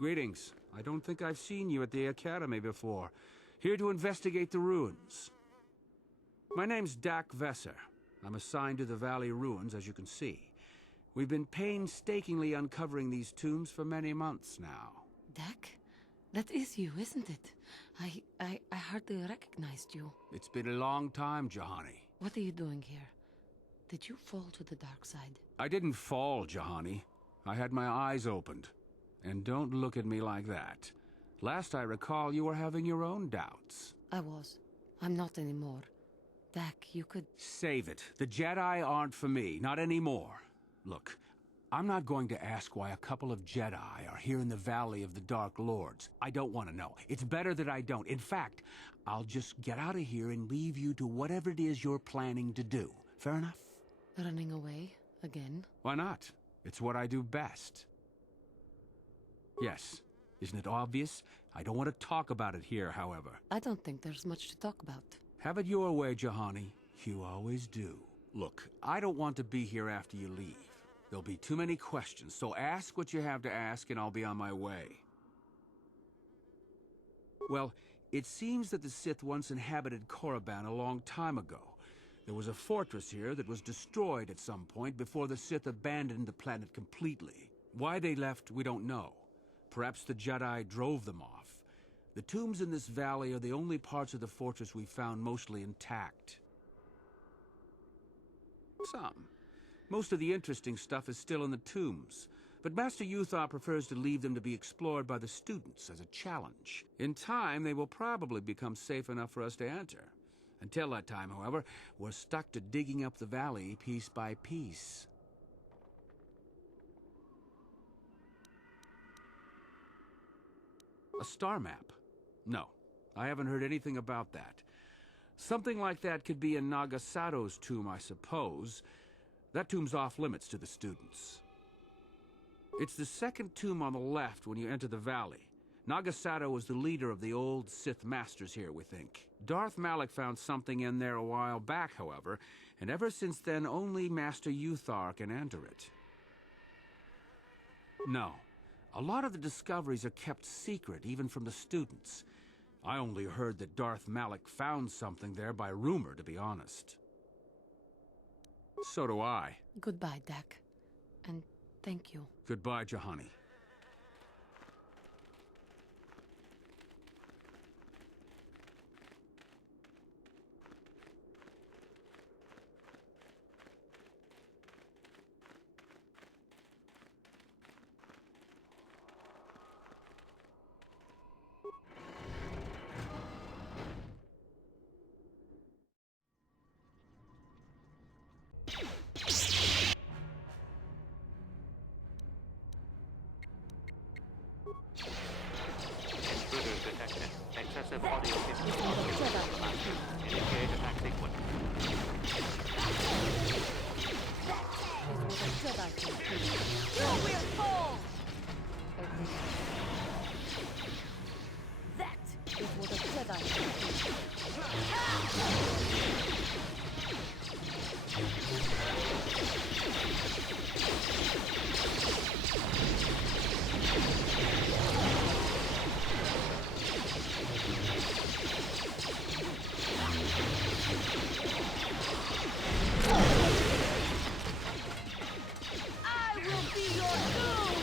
Greetings. I don't think I've seen you at the Academy before. Here to investigate the ruins. My name's Dak Vesser. I'm assigned to the Valley Ruins, as you can see. We've been painstakingly uncovering these tombs for many months now. Dak? That is you, isn't it? I hardly recognized you. It's been a long time, Jahani. What are you doing here? Did you fall to the dark side? I didn't fall, Jahani. I had my eyes opened. And don't look at me like that. Last I recall, you were having your own doubts. I was. I'm not anymore. Dak, you could... Save it. The Jedi aren't for me, not anymore. Look, I'm not going to ask why a couple of Jedi are here in the Valley of the Dark Lords. I don't want to know. It's better that I don't. In fact, I'll just get out of here and leave you to whatever it is you're planning to do. Fair enough? Running away? Again? Why not? It's what I do best. Yes. Isn't it obvious? I don't want to talk about it here, however. I don't think there's much to talk about. Have it your way, Jahani. You always do. Look, I don't want to be here after you leave. There'll be too many questions, so ask what you have to ask and I'll be on my way. Well, it seems that the Sith once inhabited Korriban a long time ago. There was a fortress here that was destroyed at some point before the Sith abandoned the planet completely. Why they left, we don't know. Perhaps the Jedi drove them off. The tombs in this valley are the only parts of the fortress we found mostly intact. Some. Most of the interesting stuff is still in the tombs, but Master Uthar prefers to leave them to be explored by the students as a challenge. In time, they will probably become safe enough for us to enter. Until that time, however, we're stuck to digging up the valley piece by piece. A star map? No, I haven't heard anything about that. Something like that could be in Naga Sadow's tomb, I suppose. That tomb's off-limits to the students. It's the second tomb on the left when you enter the valley. Naga Sadow was the leader of the old Sith masters here, we think. Darth Malak found something in there a while back, however, and ever since then only Master Uthar can enter it. No. A lot of the discoveries are kept secret, even from the students. I only heard that Darth Malak found something there by rumor, to be honest. So do I. Goodbye, Dak. And thank you. Goodbye, Jahani. Intruders detected. Excessive audio signal. Initiate attack sequence. You will fall! That is what a Jedi can I will be your doom!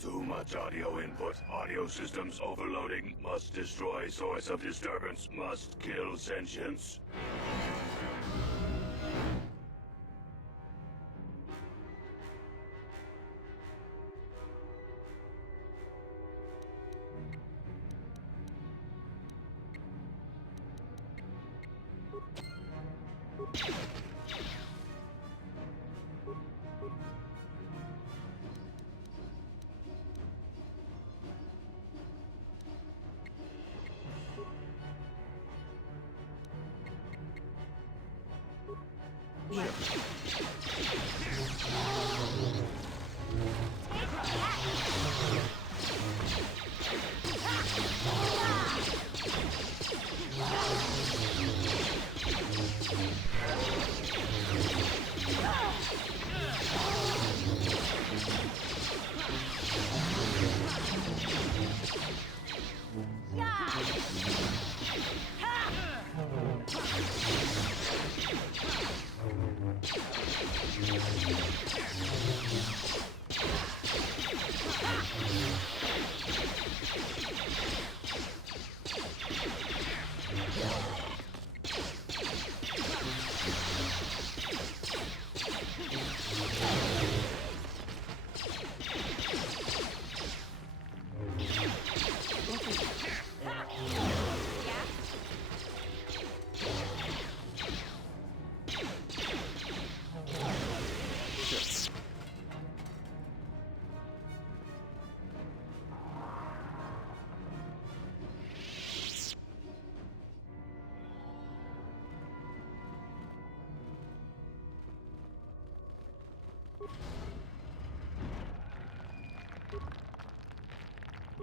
Too much audio input. Audio systems overloading. Must destroy source of disturbance. Must kill sentience.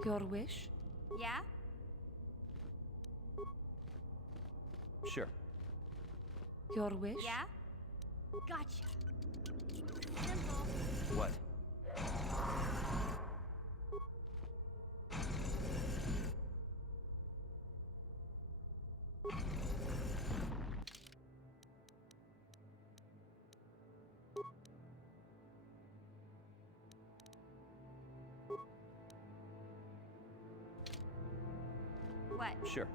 Your wish? Yeah? Sure. Your wish? Yeah? Gotcha. Simple. What? What? Sure.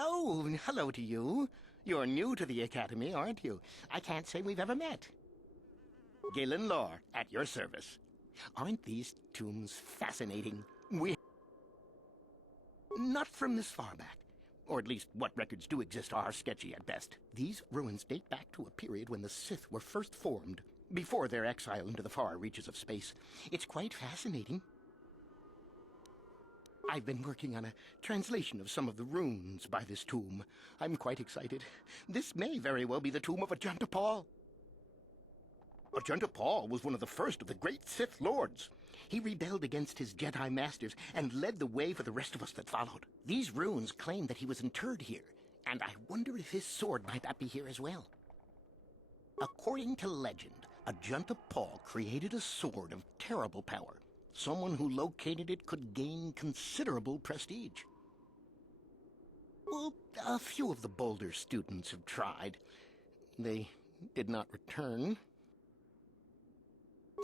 Oh, hello to you. You're new to the Academy, aren't you? I can't say we've ever met. Galen Lore, at your service. Aren't these tombs fascinating? Not from this far back. Or at least what records do exist are sketchy at best. These ruins date back to a period when the Sith were first formed, before their exile into the far reaches of space. It's quite fascinating. I've been working on a translation of some of the runes by this tomb. I'm quite excited. This may very well be the tomb of Ajanta Paul. Ajanta Paul was one of the first of the great Sith lords. He rebelled against his Jedi masters and led the way for the rest of us that followed. These runes claim that he was interred here, and I wonder if his sword might not be here as well. According to legend, Ajanta Paul created a sword of terrible power. Someone who located it could gain considerable prestige. Well, a few of the bolder students have tried. They did not return.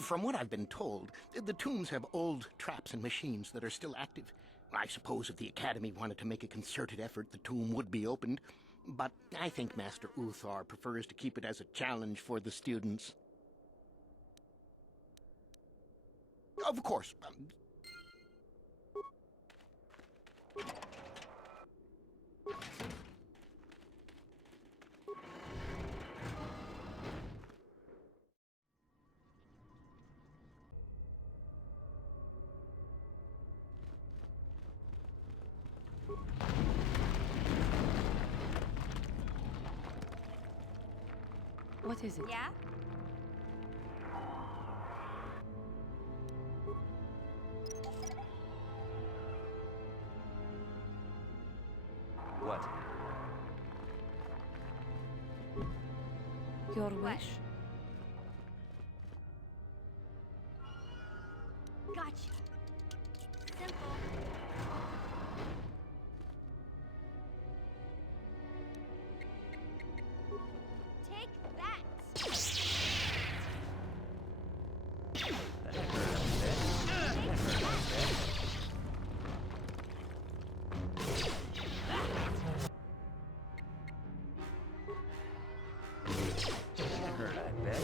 From what I've been told, the tombs have old traps and machines that are still active. I suppose if the Academy wanted to make a concerted effort, the tomb would be opened. But I think Master Uthar prefers to keep it as a challenge for the students. Of course. What is it? Yeah? Your What? wish? Gotcha. Simple. Take that. Hurt, I bet.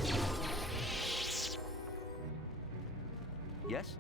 Yes?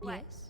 What? Yes.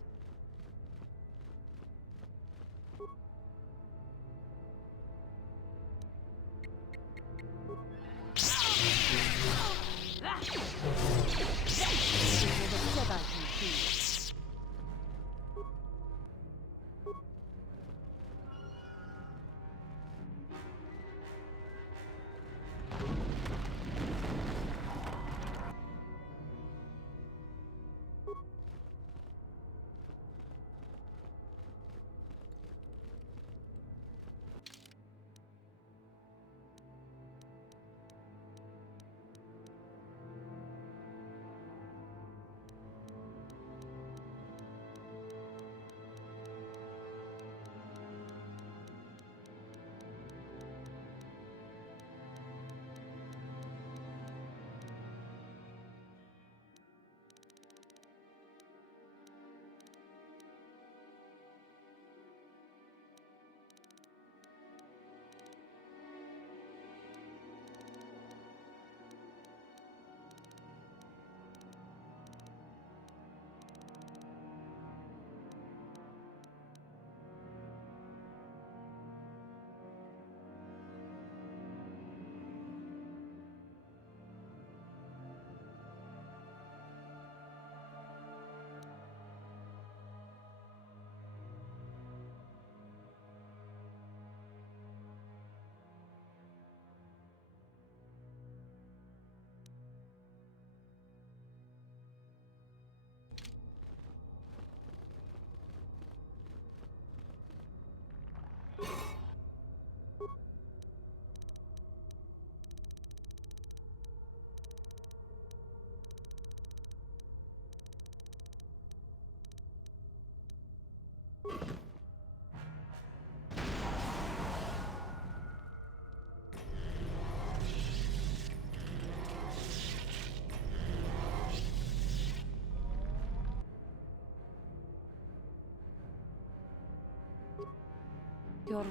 Your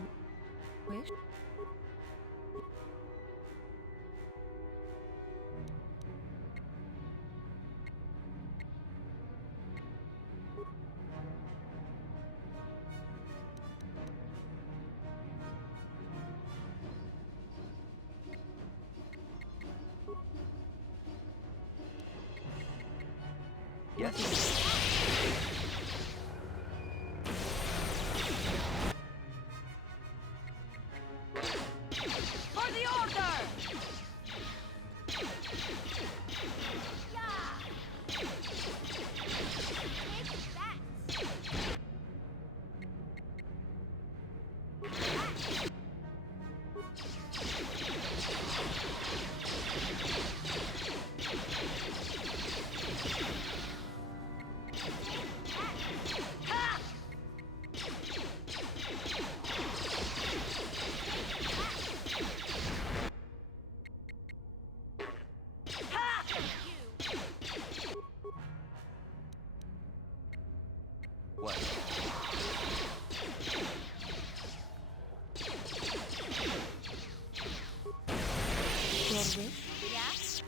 wish? Yes? For the order! Yeah! Take that! What? Your wish? Yeah?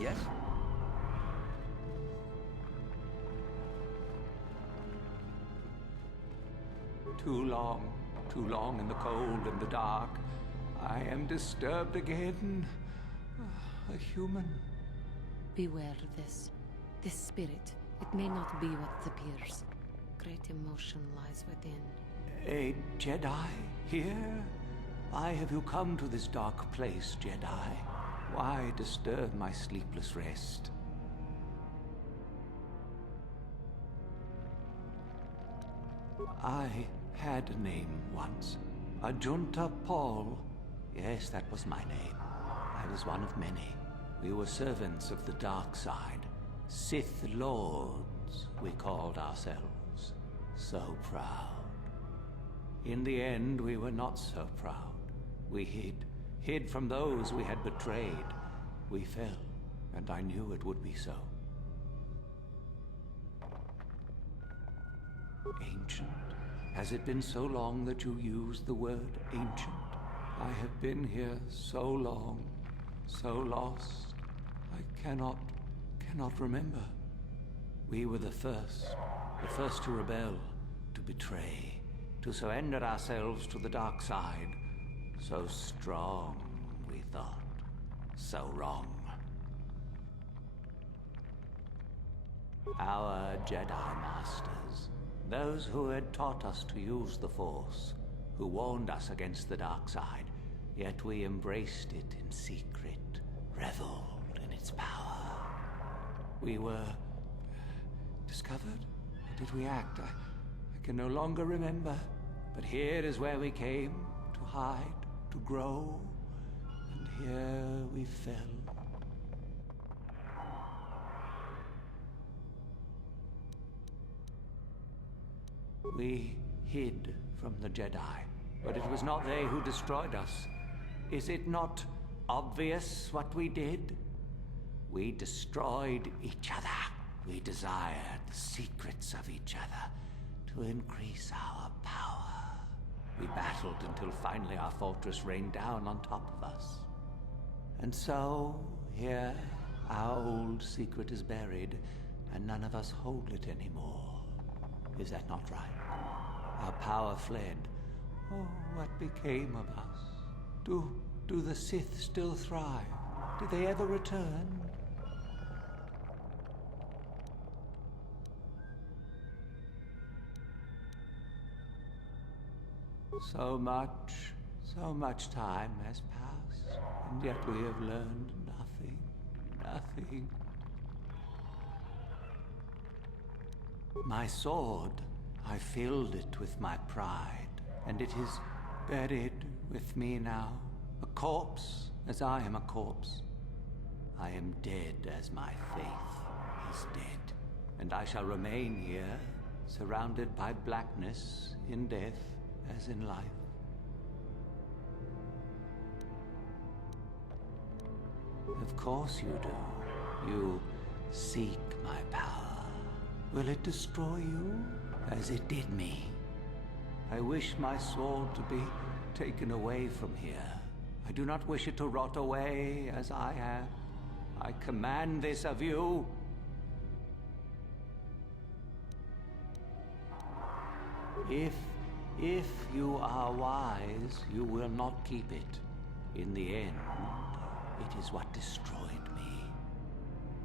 Yes? Too long in the cold and the dark. I am disturbed again. A human. Beware of this. This spirit, it may not be what it appears. Great emotion lies within. A Jedi here? Why have you come to this dark place, Jedi? Why disturb my sleepless rest? I had a name once. Ajunta Paul. Yes, that was my name. I was one of many. We were servants of the dark side. Sith Lords, we called ourselves. So proud. In the end, we were not so proud. We hid from those we had betrayed. We fell, and I knew it would be so. Ancient? Has it been so long that you used the word ancient? I have been here so long, so lost. I cannot remember. We were the first to rebel, to betray, to surrender ourselves to the dark side. So strong, we thought. So wrong. Our Jedi Masters, those who had taught us to use the Force, who warned us against the dark side, yet we embraced it in secret, reveled in its power. We were discovered? Or did we act? I can no longer remember. But here is where we came, to hide, to grow, and here we fell. We hid from the Jedi, but it was not they who destroyed us. Is it not obvious what we did? We destroyed each other. We desired the secrets of each other to increase our power. We battled until finally our fortress rained down on top of us. And so, here, our old secret is buried, and none of us hold it anymore. Is that not right? Our power fled. Oh, what became of us? Do the Sith still thrive? Did they ever return? So much time has passed, and yet we have learned nothing. My sword, I filled it with my pride, and it is buried with me now, a corpse as I am a corpse. I am dead as my faith is dead, and I shall remain here, surrounded by blackness in death as in life. Of course you do. You seek my power. Will it destroy you as it did me? I wish my sword to be taken away from here. I do not wish it to rot away as I have. I command this of you. If you are wise, you will not keep it. In the end, it is what destroyed me.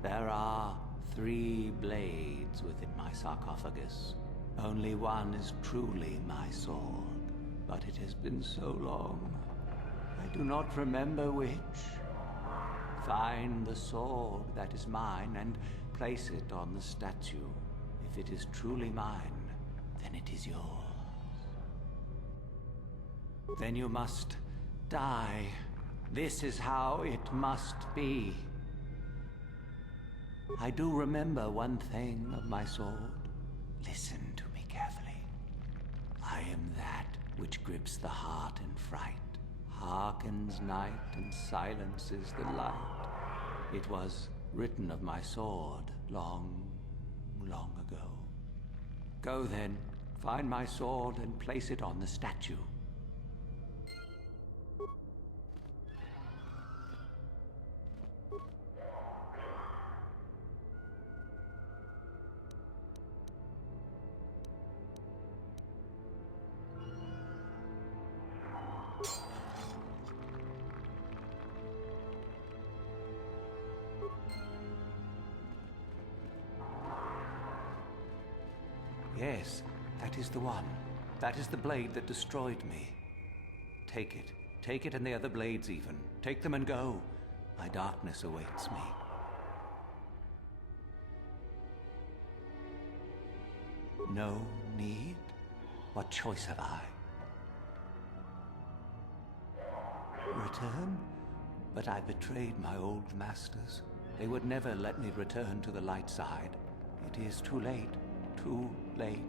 There are 3 blades within my sarcophagus. Only one is truly my sword, but it has been so long. I do not remember which. Find the sword that is mine and place it on the statue. If it is truly mine, then it is yours. Then you must die. This is how it must be. I do remember one thing of my sword. Listen to me carefully. I am that which grips the heart in fright, hearkens night and silences the light. It was written of my sword long ago. Go then, find my sword and place it on the statue. Yes, that is the one. That is the blade that destroyed me. Take it. Take it and the other blades even. Take them and go. My darkness awaits me. No need? What choice have I? Return? But I betrayed my old masters. They would never let me return to the light side. It is too late. Too late.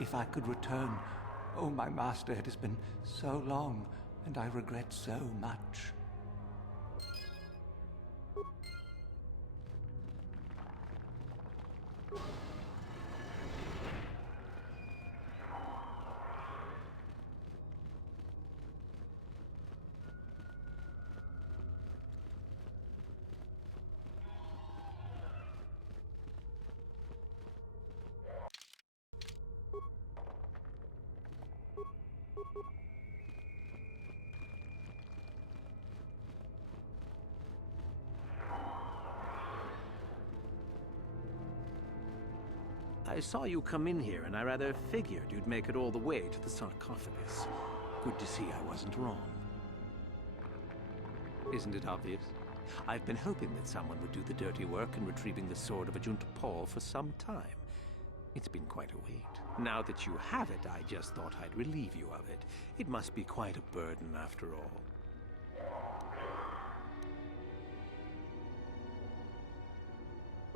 If I could return... Oh, my master, it has been so long, and I regret so much. I saw you come in here, and I rather figured you'd make it all the way to the sarcophagus. Good to see I wasn't wrong. Isn't it obvious? I've been hoping that someone would do the dirty work in retrieving the sword of Ajunta Paul for some time. It's been quite a wait. Now that you have it, I just thought I'd relieve you of it. It must be quite a burden after all.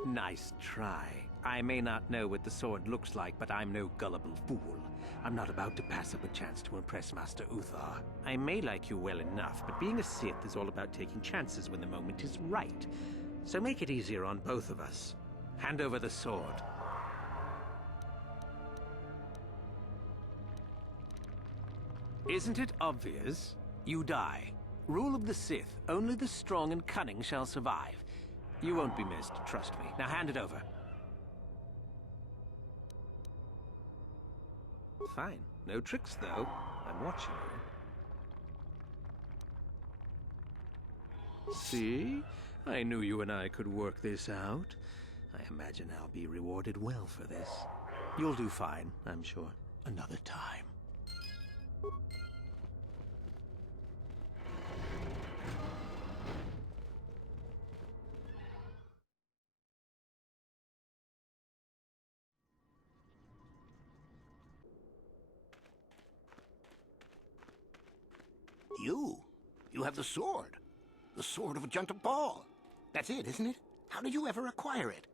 Nice try. I may not know what the sword looks like, but I'm no gullible fool. I'm not about to pass up a chance to impress Master Uthar. I may like you well enough, but being a Sith is all about taking chances when the moment is right. So make it easier on both of us. Hand over the sword. Isn't it obvious? You die. Rule of the Sith. Only the strong and cunning shall survive. You won't be missed, trust me. Now hand it over. Fine. No tricks, though. I'm watching you. See? I knew you and I could work this out. I imagine I'll be rewarded well for this. You'll do fine, I'm sure. Another time. You have the sword. The sword of Ajunta Paul. That's it, isn't it? How did you ever acquire it?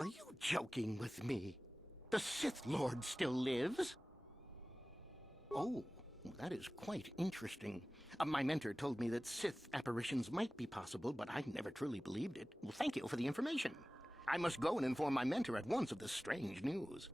Are you joking with me? The Sith Lord still lives? Oh, that is quite interesting. My mentor told me that Sith apparitions might be possible, but I never truly believed it. Well, thank you for the information. I must go and inform my mentor at once of this strange news.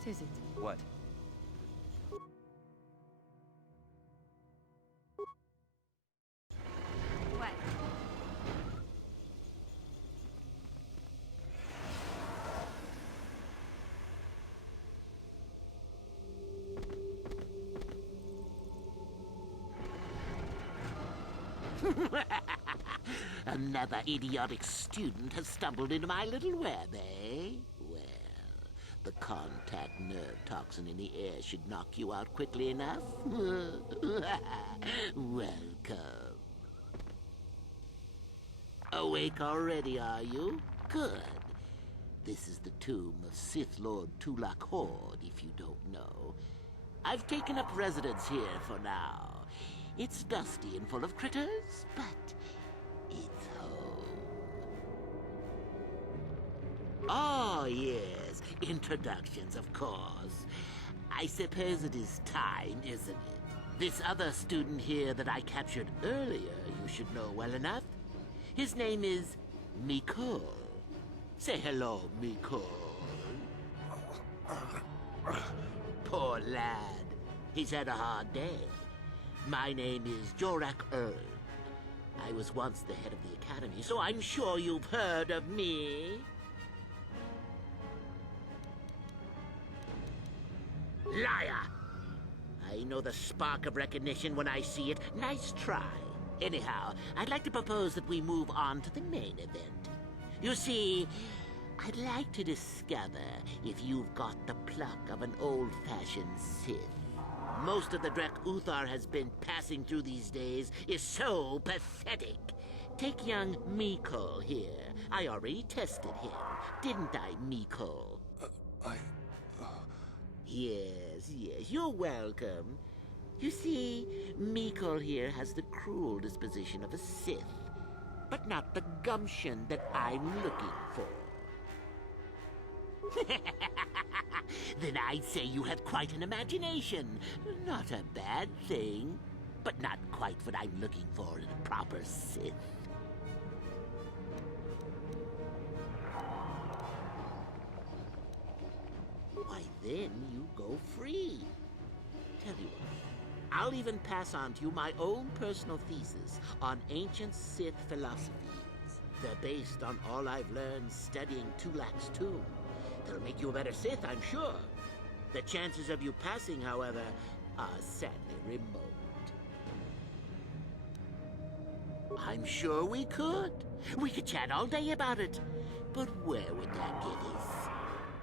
What is it? What? What? Another idiotic student has stumbled into my little web, eh? Well, the contact nerve toxin in the air should knock you out quickly enough. Welcome. Awake already, are you? Good. This is the tomb of Sith Lord Tulak Horde, if you don't know. I've taken up residence here for now. It's dusty and full of critters, but it's home. Oh, yes. Introductions, of course. I suppose it is time, isn't it? This other student here that I captured earlier, you should know well enough. His name is Mikol. Say hello, Mikol. Poor lad. He's had a hard day. My name is Jorak Erd. I was once the head of the academy, so I'm sure you've heard of me. Liar! I know the spark of recognition when I see it. Nice try. Anyhow, I'd like to propose that we move on to the main event. You see, I'd like to discover if you've got the pluck of an old-fashioned Sith. Most of the Drek Uthar has been passing through these days is so pathetic. Take young Mikol here. I already tested him, didn't I, Mikol? Yes, you're welcome. You see, Mikol here has the cruel disposition of a Sith, but not the gumption that I'm looking for. Then I'd say you have quite an imagination. Not a bad thing, but not quite what I'm looking for in a proper Sith. Why, then you go free. Tell you what, I'll even pass on to you my own personal thesis on ancient Sith philosophies. They're based on all I've learned studying Tulak's tomb. They'll make you a better Sith, I'm sure. The chances of you passing, however, are sadly remote. I'm sure we could. We could chat all day about it. But where would that get us?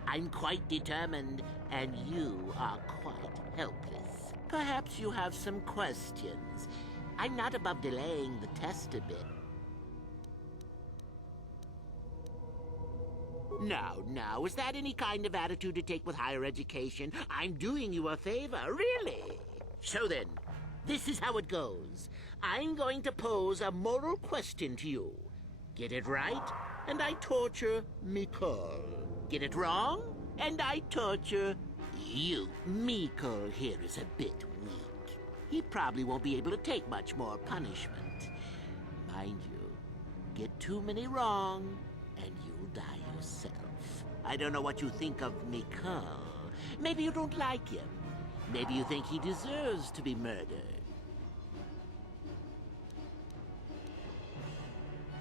I'm quite determined, and you are quite helpless. Perhaps you have some questions. I'm not above delaying the test a bit. Now, is that any kind of attitude to take with higher education? I'm doing you a favor, really. So then, this is how it goes. I'm going to pose a moral question to you. Get it right, and I torture Mikol. Get it wrong, and I torture you. Mikol here is a bit weak. He probably won't be able to take much more punishment. Mind you, get too many wrong, and you'll die yourself. I don't know what you think of Mikol. Maybe you don't like him. Maybe you think he deserves to be murdered.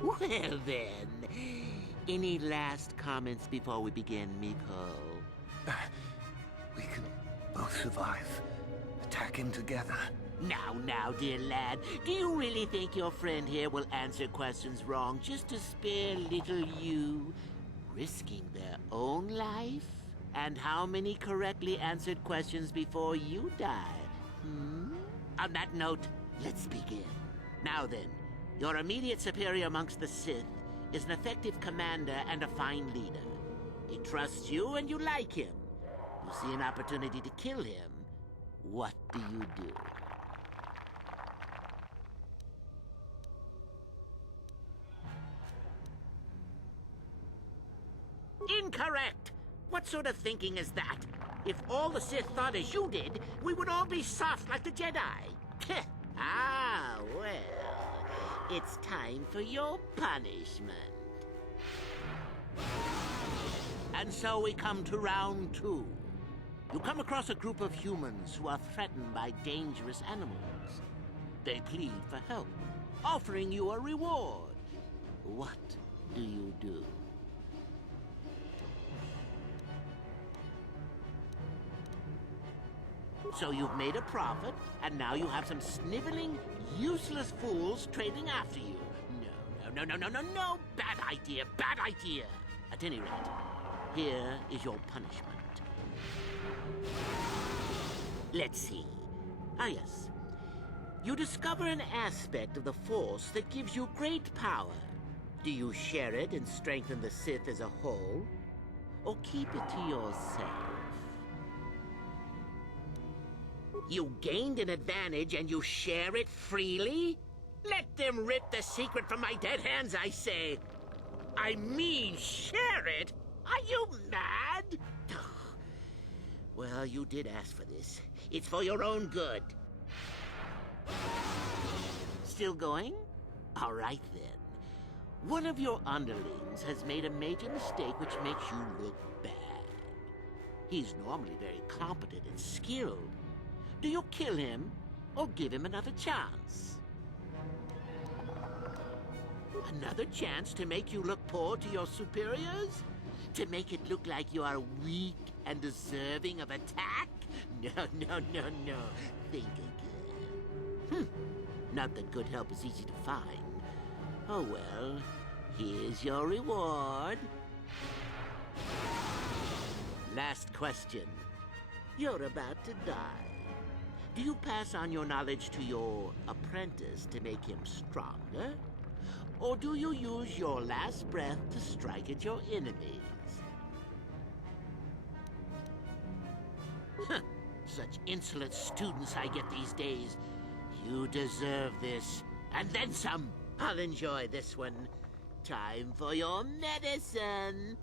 Well then, any last comments before we begin, Mikol? We can both survive. Attack him together. Now, dear lad, do you really think your friend here will answer questions wrong just to spare little you? Risking their own life? And how many correctly answered questions before you die? On that note, let's begin. Now then, your immediate superior amongst the Sith is an effective commander and a fine leader. He trusts you and you like him. You see an opportunity to kill him. What do you do? Incorrect! What sort of thinking is that? If all the Sith thought as you did, we would all be soft like the Jedi. Well, it's time for your punishment. And so we come to round 2. You come across a group of humans who are threatened by dangerous animals. They plead for help, offering you a reward. What do you do? So you've made a profit, and now you have some sniveling, useless fools trading after you. No. Bad idea, bad idea. At any rate, here is your punishment. Let's see. Ah, yes. You discover an aspect of the Force that gives you great power. Do you share it and strengthen the Sith as a whole? Or keep it to yourself? You gained an advantage and you share it freely? Let them rip the secret from my dead hands, I say. I mean, share it? Are you mad? Well, you did ask for this. It's for your own good. Still going? All right, then. One of your underlings has made a major mistake which makes you look bad. He's normally very competent and skilled. Do you kill him or give him another chance? Another chance to make you look poor to your superiors? To make it look like you are weak and deserving of attack? No. Think again. Not that good help is easy to find. Oh well, here's your reward. Last question. You're about to die. Do you pass on your knowledge to your apprentice to make him stronger? Or do you use your last breath to strike at your enemies? Such insolent students I get these days. You deserve this, and then some. I'll enjoy this one. Time for your medicine.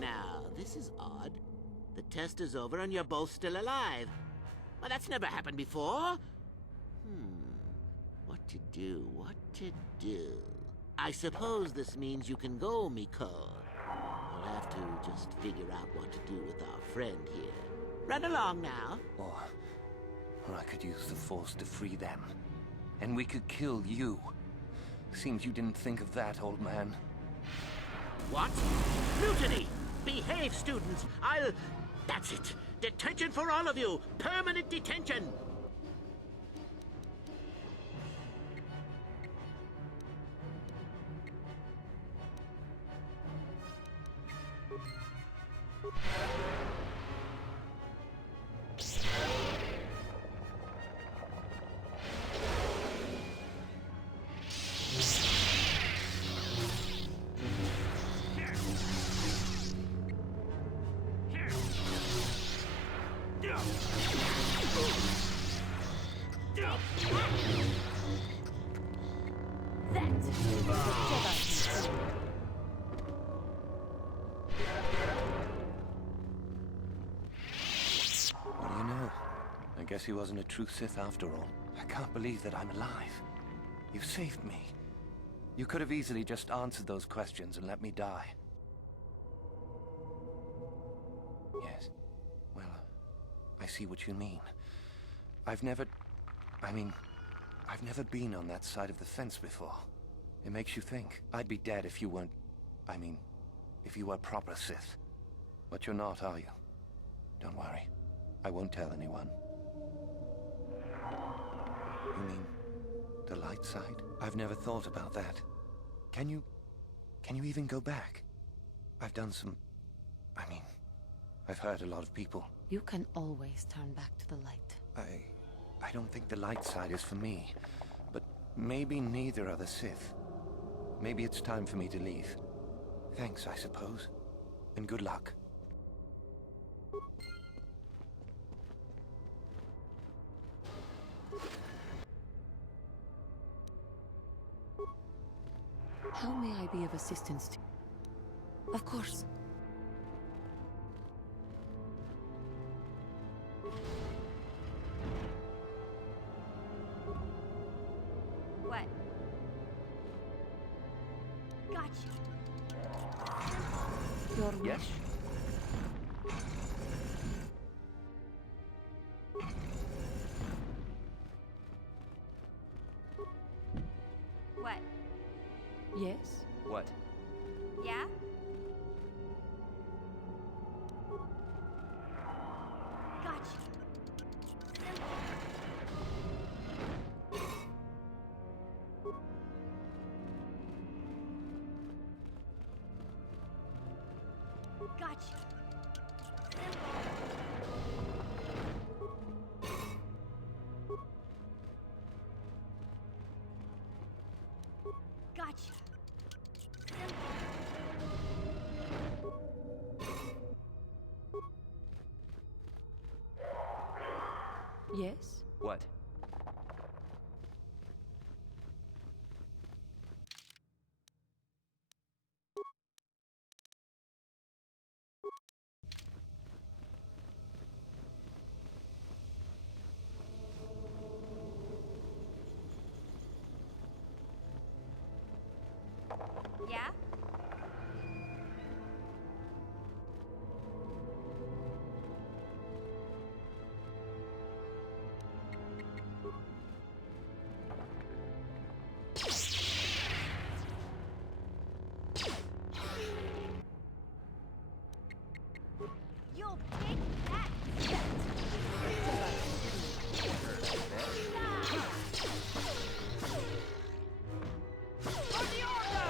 Now, this is odd. The test is over and you're both still alive. Well, that's never happened before. What to do? I suppose this means you can go, Miko. We'll have to just figure out what to do with our friend here. Run along now. Or I could use the Force to free them. And we could kill you. Seems you didn't think of that, old man. What? Mutiny! Behave, students! That's it! Detention for all of you! Permanent detention! I guess he wasn't a true Sith after all. I can't believe that I'm alive. You've saved me. You could have easily just answered those questions and let me die. Yes. Well, I see what you mean. I've never been on that side of the fence before. It makes you think. I'd be dead if you weren't... if you were proper Sith. But you're not, are you? Don't worry. I won't tell anyone. You mean the light side? I've never thought about that. Can you even go back? I've done some... I've hurt a lot of people. You can always turn back to the light. I don't think the light side is for me. But maybe neither are the Sith. Maybe it's time for me to leave. Thanks, I suppose. And good luck. How may I be of assistance to you? Of course. What? Gotcha. Your Yes? wish. Yes? What? Yeah? Gotcha. Gotcha. Gotcha. Yes? What? Yeah? You'll take that. For the order!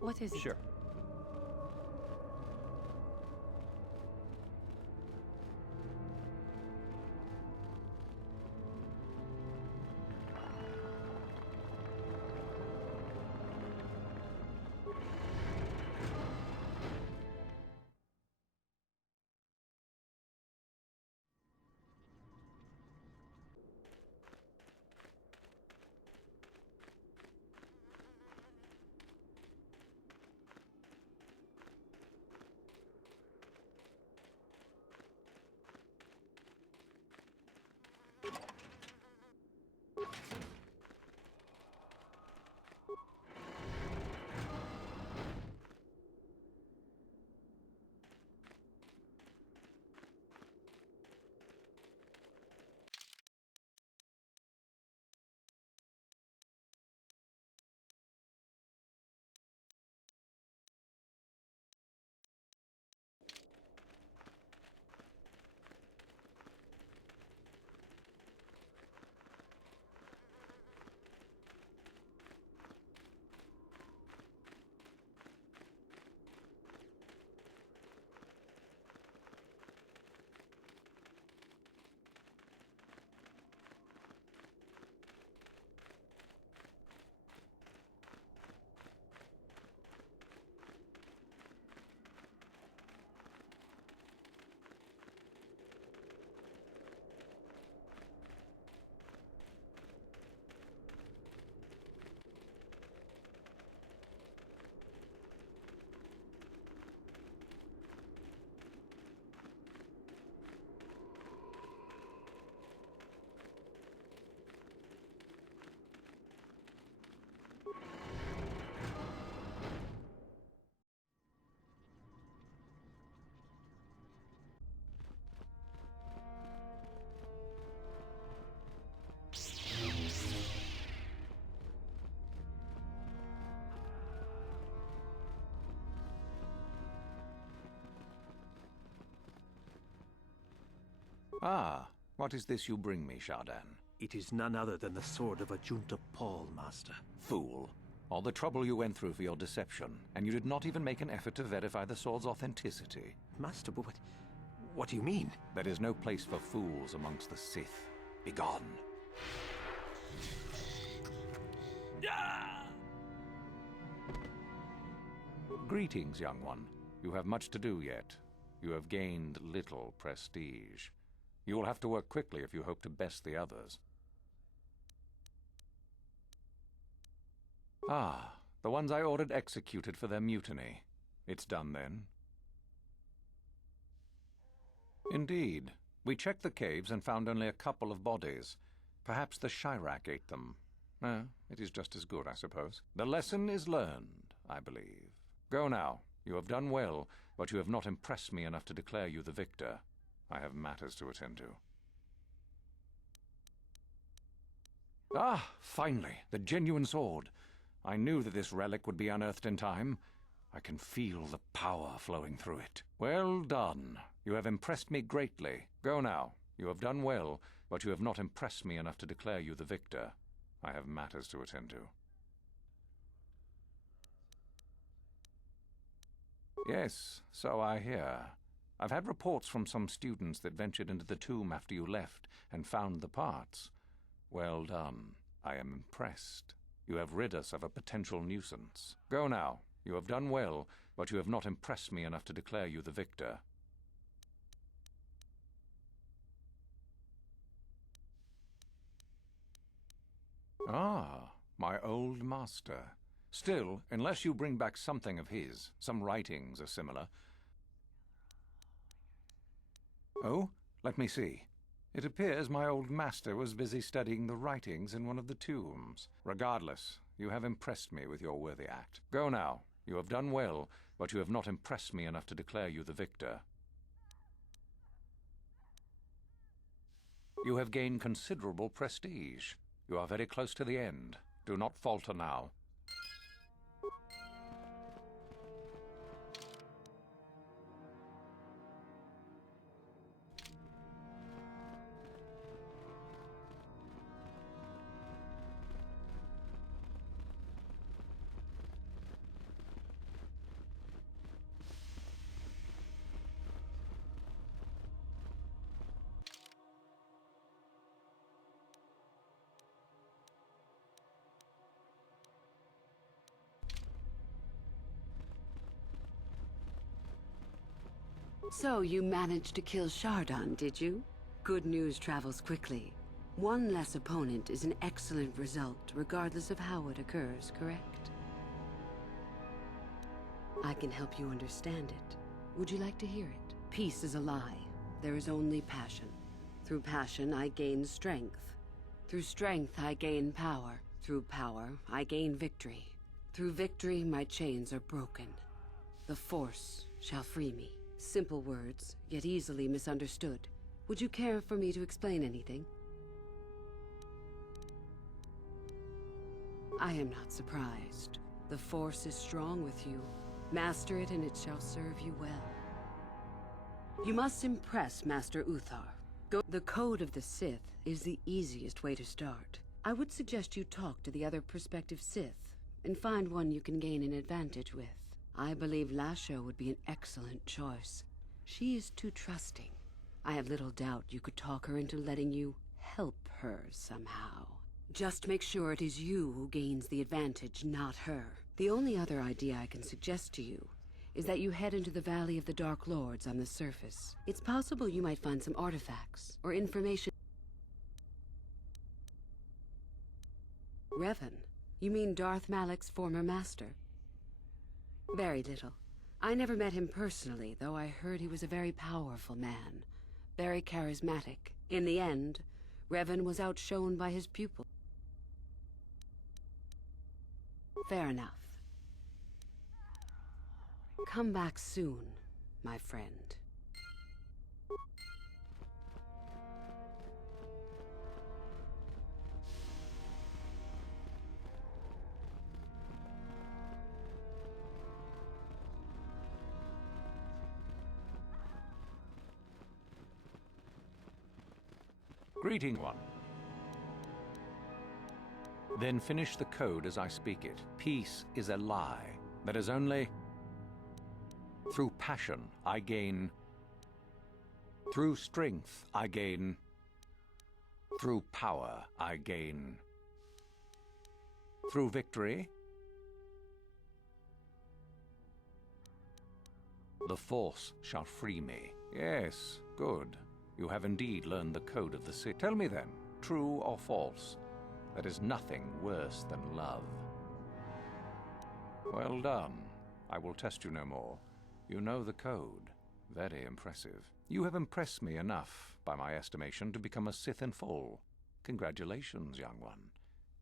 What is it? Sure. Ah, what is this you bring me, Shardan? It is none other than the sword of Ajunta Paul, Master. Fool. All the trouble you went through for your deception, and you did not even make an effort to verify the sword's authenticity. Master, but what do you mean? There is no place for fools amongst the Sith. Begone. Greetings, young one. You have much to do yet. You have gained little prestige. You will have to work quickly if you hope to best the others. Ah, the ones I ordered executed for their mutiny. It's done then. Indeed. We checked the caves and found only a couple of bodies. Perhaps the Shirak ate them. It is just as good, I suppose. The lesson is learned, I believe. Go now. You have done well, but you have not impressed me enough to declare you the victor. I have matters to attend to. Ah, finally, the genuine sword. I knew that this relic would be unearthed in time. I can feel the power flowing through it. Well done. You have impressed me greatly. Go now. You have done well, but you have not impressed me enough to declare you the victor. I have matters to attend to. Yes, so I hear. I've had reports from some students that ventured into the tomb after you left and found the parts. Well done. I am impressed. You have rid us of a potential nuisance. Go now. You have done well, but you have not impressed me enough to declare you the victor. Ah, my old master. Still, unless you bring back something of his, some writings or similar. Oh, let me see. It appears my old master was busy studying the writings in one of the tombs. Regardless, you have impressed me with your worthy act. Go now. You have done well, but you have not impressed me enough to declare you the victor. You have gained considerable prestige. You are very close to the end. Do not falter now. So you managed to kill Shardan, did you? Good news travels quickly. One less opponent is an excellent result, regardless of how it occurs, correct? I can help you understand it. Would you like to hear it? Peace is a lie. There is only passion. Through passion, I gain strength. Through strength, I gain power. Through power, I gain victory. Through victory, my chains are broken. The Force shall free me. Simple words, yet easily misunderstood. Would you care for me to explain anything? I am not surprised. The Force is strong with you. Master it and it shall serve you well. You must impress Master Uthar. The Code of the Sith is the easiest way to start. I would suggest you talk to the other prospective Sith and find one you can gain an advantage with. I believe Lasho would be an excellent choice. She is too trusting. I have little doubt you could talk her into letting you help her somehow. Just make sure it is you who gains the advantage, not her. The only other idea I can suggest to you is that you head into the Valley of the Dark Lords on the surface. It's possible you might find some artifacts or information. Revan? You mean Darth Malak's former master? Very little. I never met him personally, though I heard he was a very powerful man. Very charismatic. In the end, Revan was outshone by his pupil. Fair enough. Come back soon, my friend. Greeting, one. Then finish the code as I speak it. Peace is a lie. That is only... Through passion, I gain... Through strength, I gain... Through power, I gain... Through victory... The Force shall free me. Yes, good. You have indeed learned the code of the Sith. Tell me then, true or false, there is nothing worse than love. Well done. I will test you no more. You know the code. Very impressive. You have impressed me enough, by my estimation, to become a Sith in full. Congratulations, young one.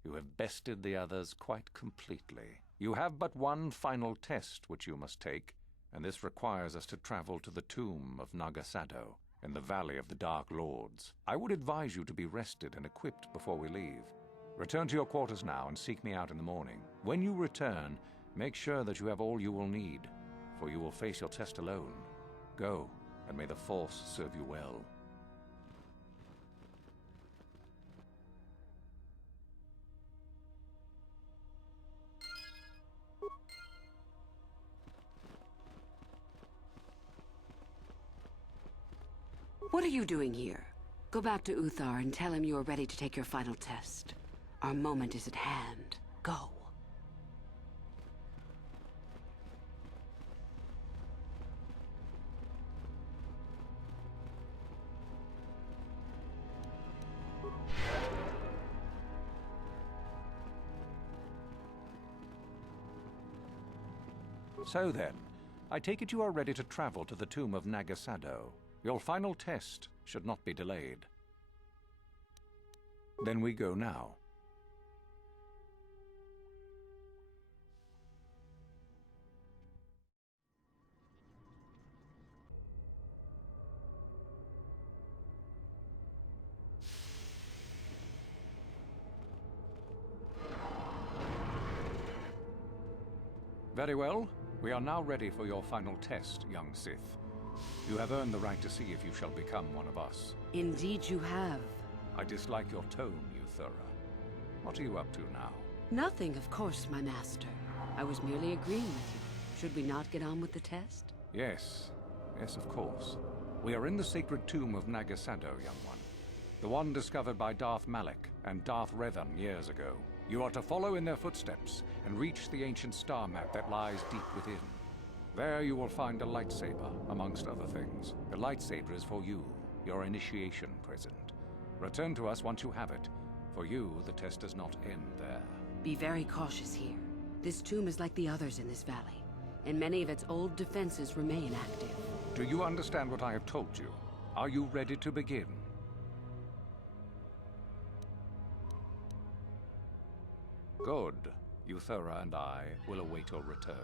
You have bested the others quite completely. You have but one final test which you must take, and this requires us to travel to the tomb of Naga Sadow in the Valley of the Dark Lords. I would advise you to be rested and equipped before we leave. Return to your quarters now and seek me out in the morning. When you return, make sure that you have all you will need, for you will face your test alone. Go, and may the Force serve you well. What are you doing here? Go back to Uthar and tell him you are ready to take your final test. Our moment is at hand. Go. So then, I take it you are ready to travel to the tomb of Naga Sadow. Your final test should not be delayed. Then we go now. Very well. We are now ready for your final test, young Sith. You have earned the right to see if you shall become one of us. Indeed you have. I dislike your tone, Yuthura. What are you up to now? Nothing, of course, my master. I was merely agreeing with you. Should we not get on with the test? Yes. Yes, of course. We are in the sacred tomb of Naga Sadow, young one. The one discovered by Darth Malak and Darth Revan years ago. You are to follow in their footsteps and reach the ancient star map that lies deep within. There you will find a lightsaber, amongst other things. The lightsaber is for you, your initiation present. Return to us once you have it. For you, the test does not end there. Be very cautious here. This tomb is like the others in this valley, and many of its old defenses remain active. Do you understand what I have told you? Are you ready to begin? Good. Yuthura and I will await your return.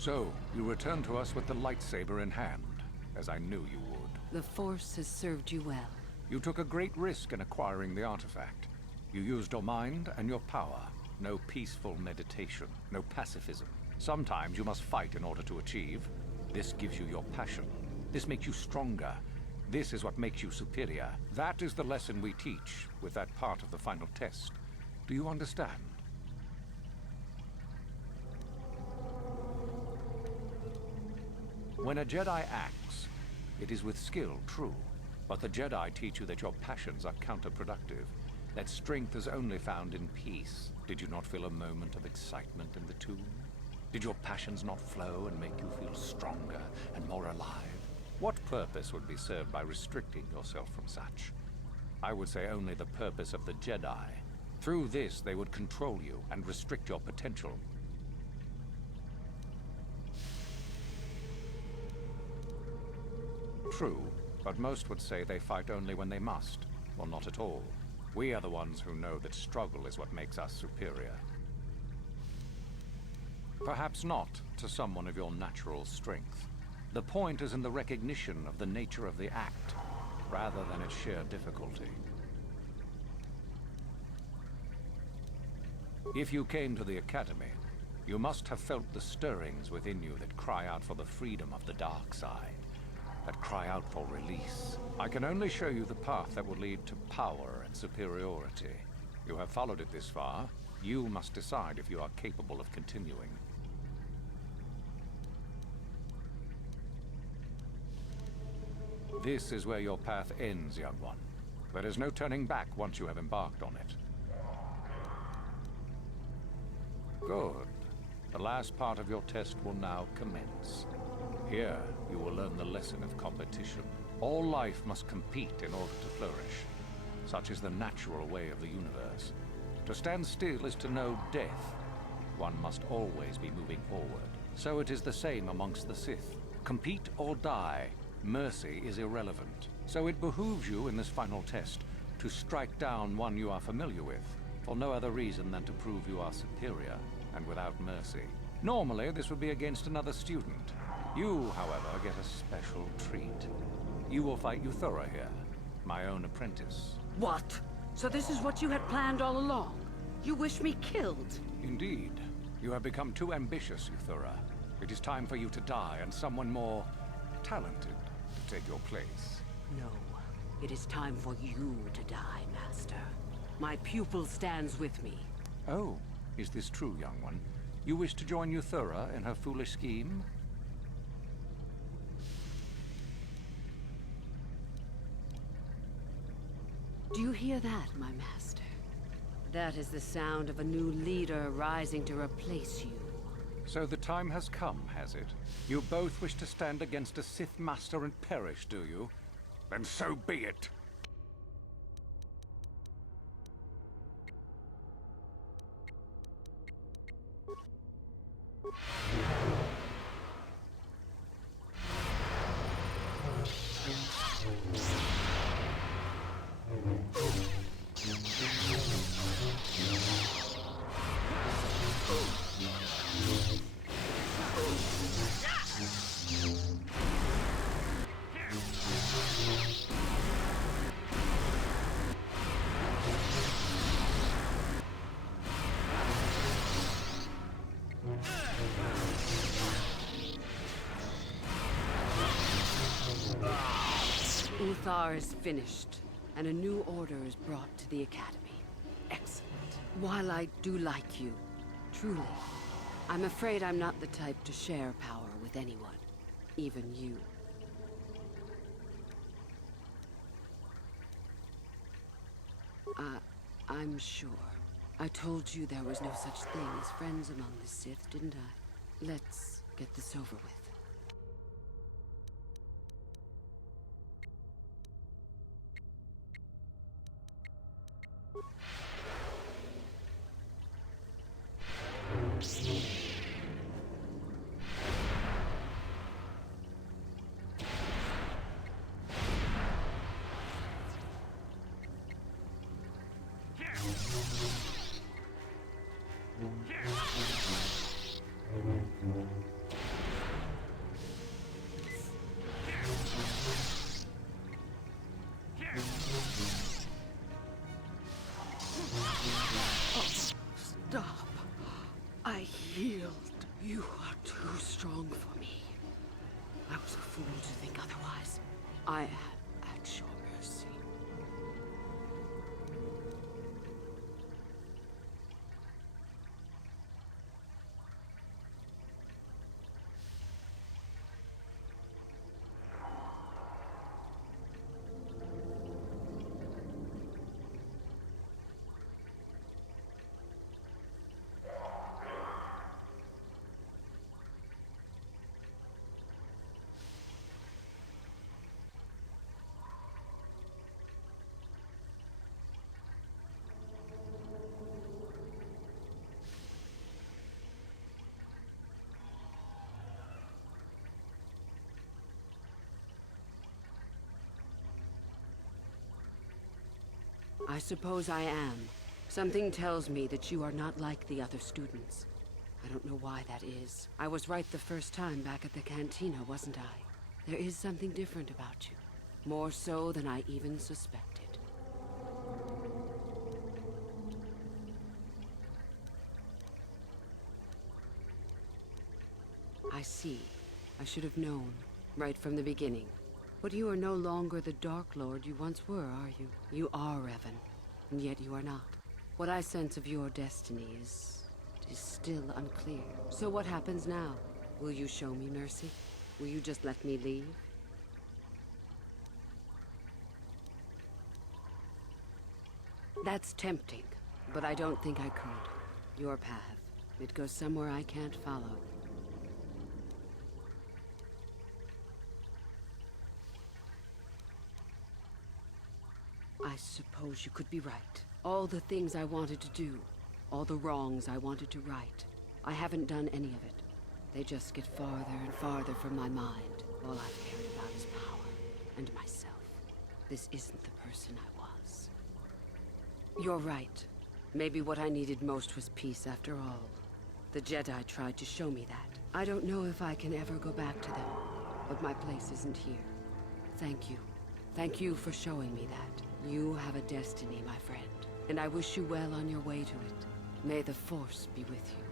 So, you return to us with the lightsaber in hand, as I knew you would. The Force has served you well. You took a great risk in acquiring the artifact. You used your mind and your power. No peaceful meditation, no pacifism. Sometimes you must fight in order to achieve. This gives you your passion. This makes you stronger. This is what makes you superior. That is the lesson we teach with that part of the final test. Do you understand? When a Jedi acts, it is with skill, true. But the Jedi teach you that your passions are counterproductive, that strength is only found in peace. Did you not feel a moment of excitement in the tomb? Did your passions not flow and make you feel stronger and more alive? What purpose would be served by restricting yourself from such? I would say only the purpose of the Jedi. Through this, they would control you and restrict your potential. True, but most would say they fight only when they must, or not at all. We are the ones who know that struggle is what makes us superior. Perhaps not to someone of your natural strength. The point is in the recognition of the nature of the act, rather than its sheer difficulty. If you came to the Academy, you must have felt the stirrings within you that cry out for the freedom of the dark side, that cry out for release. I can only show you the path that will lead to power and superiority. You have followed it this far. You must decide if you are capable of continuing. This is where your path ends, young one. There is no turning back once you have embarked on it. Good. The last part of your test will now commence. Here, you will learn the lesson of competition. All life must compete in order to flourish. Such is the natural way of the universe. To stand still is to know death. One must always be moving forward. So it is the same amongst the Sith. Compete or die. Mercy is irrelevant. So it behooves you in this final test to strike down one you are familiar with, for no other reason than to prove you are superior and without mercy. Normally, this would be against another student. You, however, get a special treat. You will fight Yuthura here, my own apprentice. What? So this is what you had planned all along? You wish me killed? Indeed. You have become too ambitious, Yuthura. It is time for you to die, and someone more talented to take your place. No. It is time for you to die, Master. My pupil stands with me. Oh, is this true, young one? You wish to join Yuthura in her foolish scheme? Do you hear that, my master? That is the sound of a new leader rising to replace you. So the time has come, has it? You both wish to stand against a Sith Master and perish, do you? Then so be it! Uthar is finished, and a new order is brought to the Academy. Excellent. While I do like you, truly, I'm afraid I'm not the type to share power with anyone, even you. I'm sure. I told you there was no such thing as friends among the Sith, didn't I? Let's get this over with. Stop. I yield. You are too strong for me. I was a fool to think otherwise. I am at your mercy. I suppose I am. Something tells me that you are not like the other students. I don't know why that is. I was right the first time back at the cantina, wasn't I? There is something different about you. More so than I even suspected. I see. I should have known, right from the beginning. But you are no longer the Dark Lord you once were, are you? You are Revan, and yet you are not. What I sense of your destiny is still unclear. So what happens now? Will you show me mercy? Will you just let me leave? That's tempting, but I don't think I could. Your path. It goes somewhere I can't follow. I suppose you could be right. All the things I wanted to do, all the wrongs I wanted to right, I haven't done any of it. They just get farther and farther from my mind. All I've cared about is power, and myself. This isn't the person I was. You're right. Maybe what I needed most was peace after all. The Jedi tried to show me that. I don't know if I can ever go back to them, but my place isn't here. Thank you. Thank you for showing me that. You have a destiny, my friend, and I wish you well on your way to it. May the Force be with you.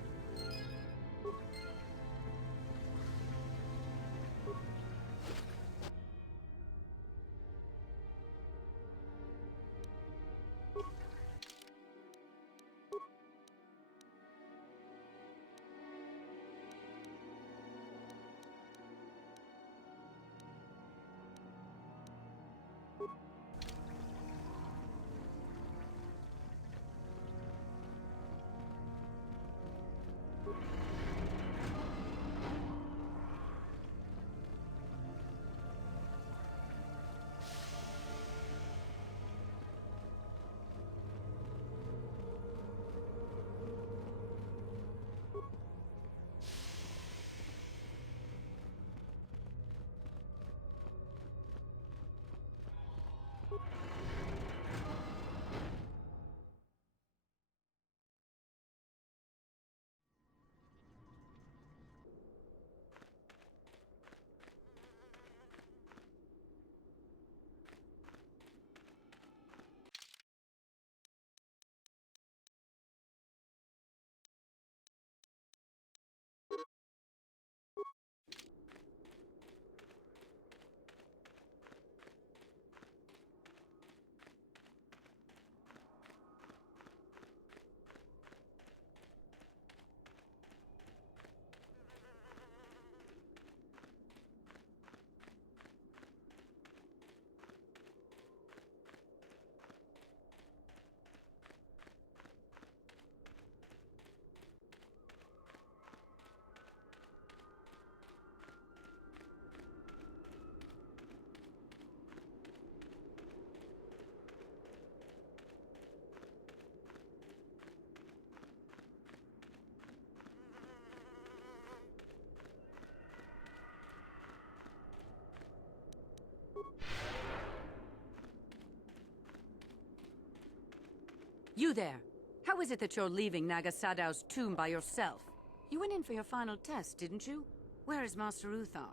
You there! How is it that you're leaving Naga Sadow's tomb by yourself? You went in for your final test, didn't you? Where is Master Uthar?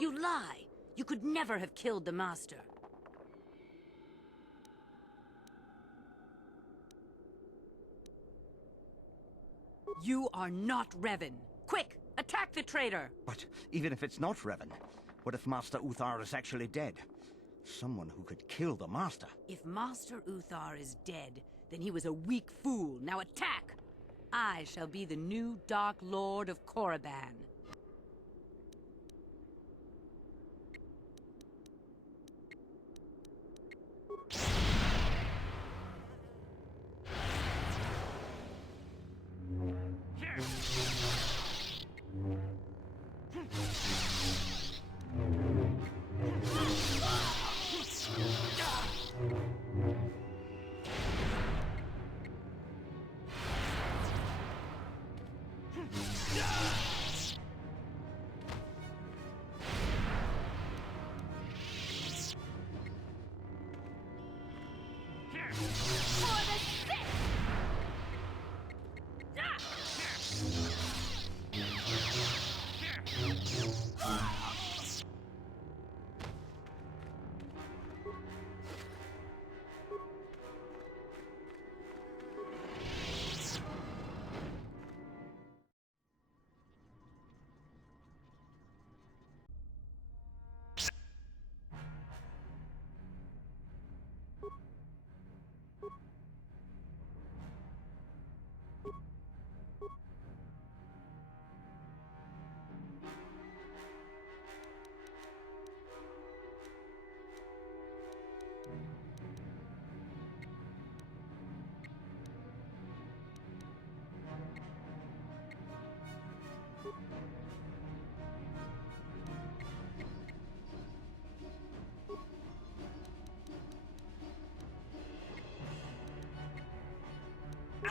You lie! You could never have killed the Master. You are not Revan. Quick! Attack the traitor! But even if it's not Revan, what if Master Uthar is actually dead? Someone who could kill the Master. If Master Uthar is dead, then he was a weak fool. Now attack! I shall be the new Dark Lord of Korriban.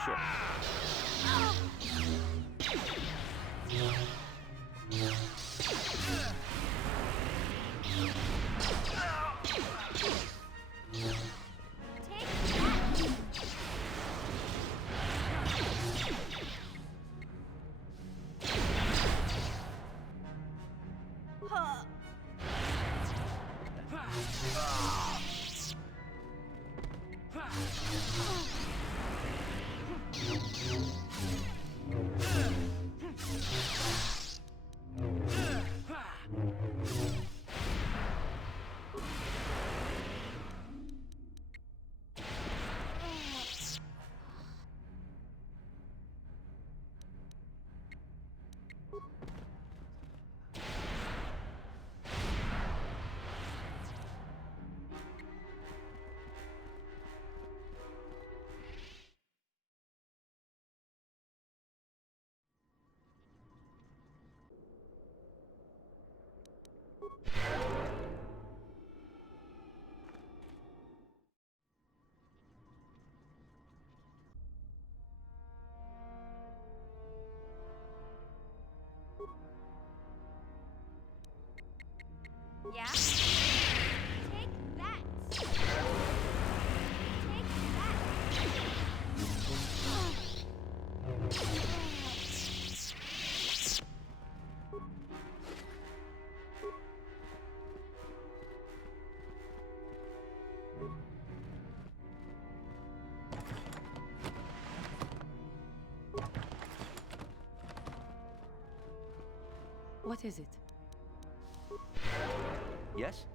Sure. Yeah? Take that! Take What is it? Yes?